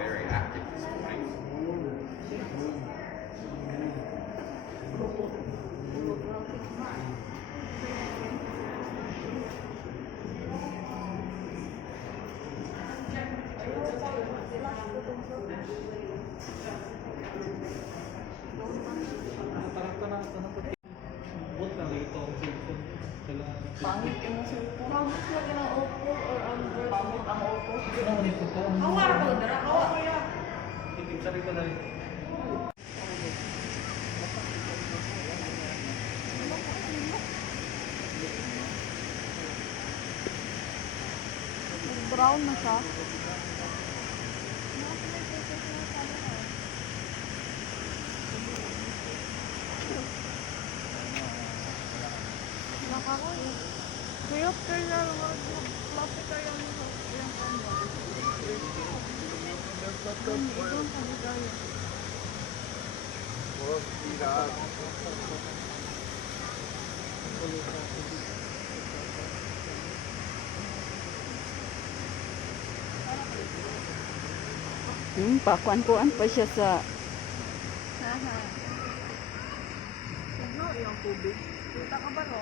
Very active this morning. Pangit ka mo sa upo. Pangit lagi ng upo or Android. Pangit ang upo. Hawa ra ko dara. Hawa ko ya. Itig-sari ko na rin. Brown na siya. Kuyok kaya lapit kaya mo sa yung kanya. Pakuan-kuan pa siya sa Ano yung tubig? Kita ka ba no?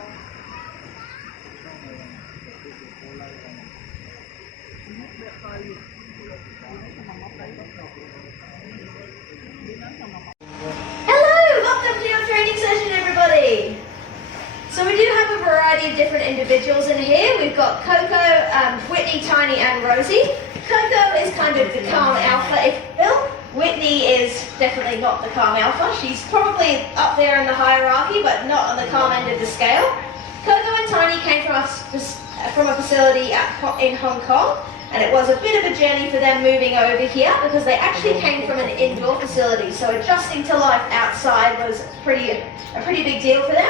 Hello! Welcome to your training session, everybody! So we do have a variety of different individuals in here. We've got Coco, Whitney, Tiny, and Rosie. Coco is kind of the calm alpha, if you will. Whitney is definitely not the calm alpha. She's probably up there in the hierarchy, but not on the calm end of the scale. Coco and Tiny came from a facility in Hong Kong, and it was a bit of a journey for them moving over here because they actually came from an indoor facility, so adjusting to life outside was a pretty big deal for them,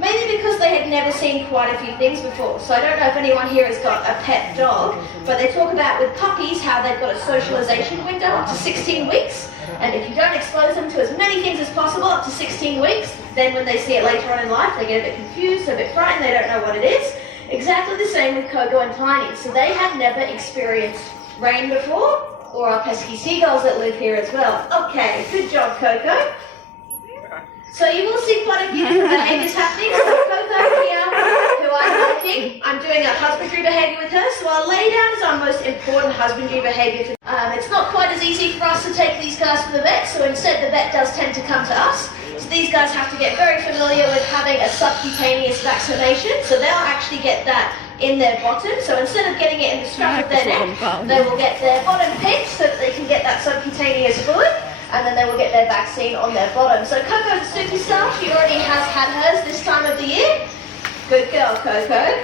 mainly because they had never seen quite a few things before. So I don't know if anyone here has got a pet dog, but they talk about with puppies how they've got a socialization window up to 16 weeks, and if you don't expose them to as many things as possible up to 16 weeks, then when they see it later on in life, they get a bit confused, a bit frightened, they don't know what it is. Exactly the same with Coco and Tiny. So they had never experienced rain before, or our pesky seagulls that live here as well. Okay, good job, Coco. So you will see quite a few different behaviours happening. So Coco here, who I'm helping, I'm doing a husbandry behaviour with her. So our lay down is our most important husbandry behaviour. It's not quite as easy for us to take these guys to the vet, so instead the vet does tend to come to us. So these guys have to get very familiar with having a subcutaneous vaccination. So they'll actually get that in their bottom. So instead of getting it in the scruff of their neck, they will get their bottom picked so that they can get that subcutaneous fluid, and then they will get their vaccine on their bottom. So Coco's a superstar. She already has had hers this time of the year. Good girl, Coco.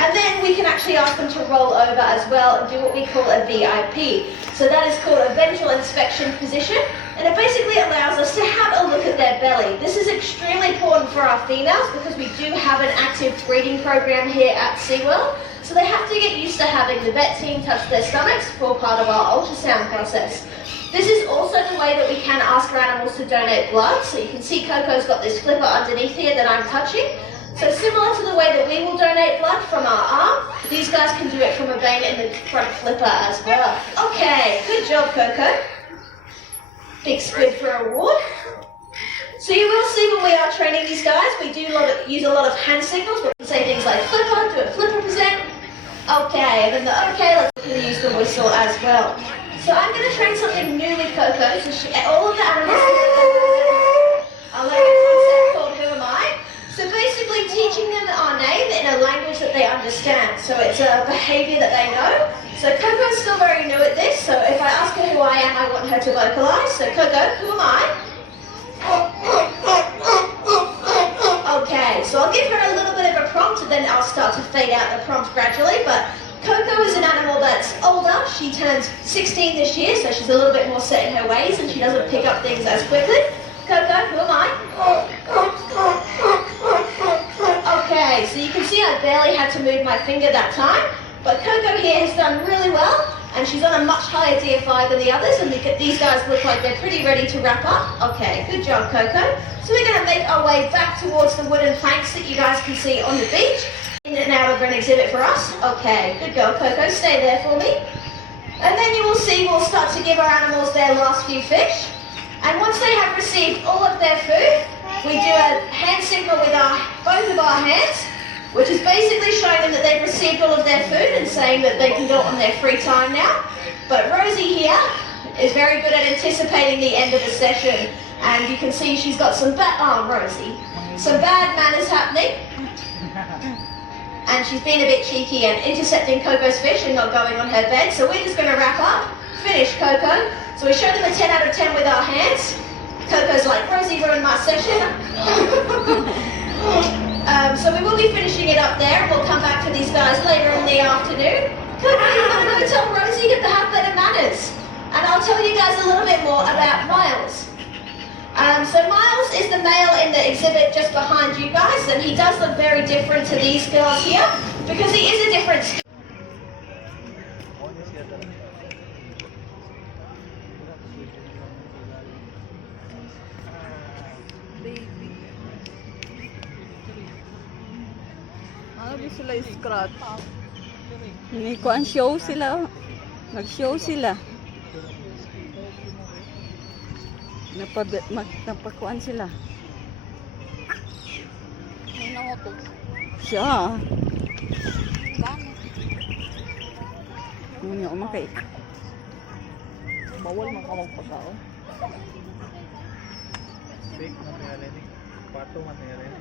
And then we can actually ask them to roll over as well and do what we call a VIP. So that is called Eventual inspection position, and it basically allows us to have a look at their belly. This is extremely important for our females because we do have an active breeding program here at SeaWorld. So they have to get used to having the vet team touch their stomachs for part of our ultrasound process. This is also the way that we can ask our animals to donate blood. So you can see Coco's got this flipper underneath here that I'm touching. So similar to the way that we will donate blood from our arm, these guys can do it from a vein in the front flipper as well. Okay, good job, Coco. Big squid for a reward. So you will see when we are training these guys, we do use a lot of hand signals. We can say things like flipper, do a flipper present. Okay, and then the okay, let's use the whistle as well. So I'm going to train something new with Coco. So all of the animals are learning a concept called Who Am I? So basically teaching them our name in a language that they understand. So it's a behaviour that they know. So Coco's still very new at this. So if I ask her who I am, I want her to vocalise. So Coco, who am I? Okay, so I'll give her a little bit of a prompt and then I'll start to fade out the prompt gradually. But Coco is an animal that's older. She turns 16 this year, so she's a little bit more set in her ways and she doesn't pick up things as quickly. Coco, who am I? Okay, so you can see I barely had to move my finger that time, but Coco here has done really well, and she's on a much higher DFI than the others, and these guys look like they're pretty ready to wrap up. Okay, good job, Coco. So we're going to make our way back towards the wooden planks that you guys can see on the beach. In and out of an exhibit for us. Okay, good girl, Coco. Stay there for me. And then you will see we'll start to give our animals their last few fish. And once they have received all of their food, we do a hand signal with both of our hands, which is basically showing them that they've received all of their food and saying that they can go on their free time now. But Rosie here is very good at anticipating the end of the session, and you can see she's got some bad manners happening. And she's been a bit cheeky and intercepting Coco's fish and not going on her bed. So we're just going to wrap up. Finish, Coco. So we show them a 10 out of 10 with our hands. Coco's like, Rosie ruined my session. So we will be finishing it up there. We'll come back to these guys later in the afternoon. Coco, you're going to go tell Rosie to have better manners. And I'll tell you guys a little bit more about Miles. So Miles is the male in the exhibit just behind you guys, and he does look very different to these girls here because he is a different. Ano sila scratch? Kuan show sila. Nag-show sila. Napakuan sila. Siya. Ngunya umakay. Bawal makawag pagkaon. Fake material ini, pato material ini.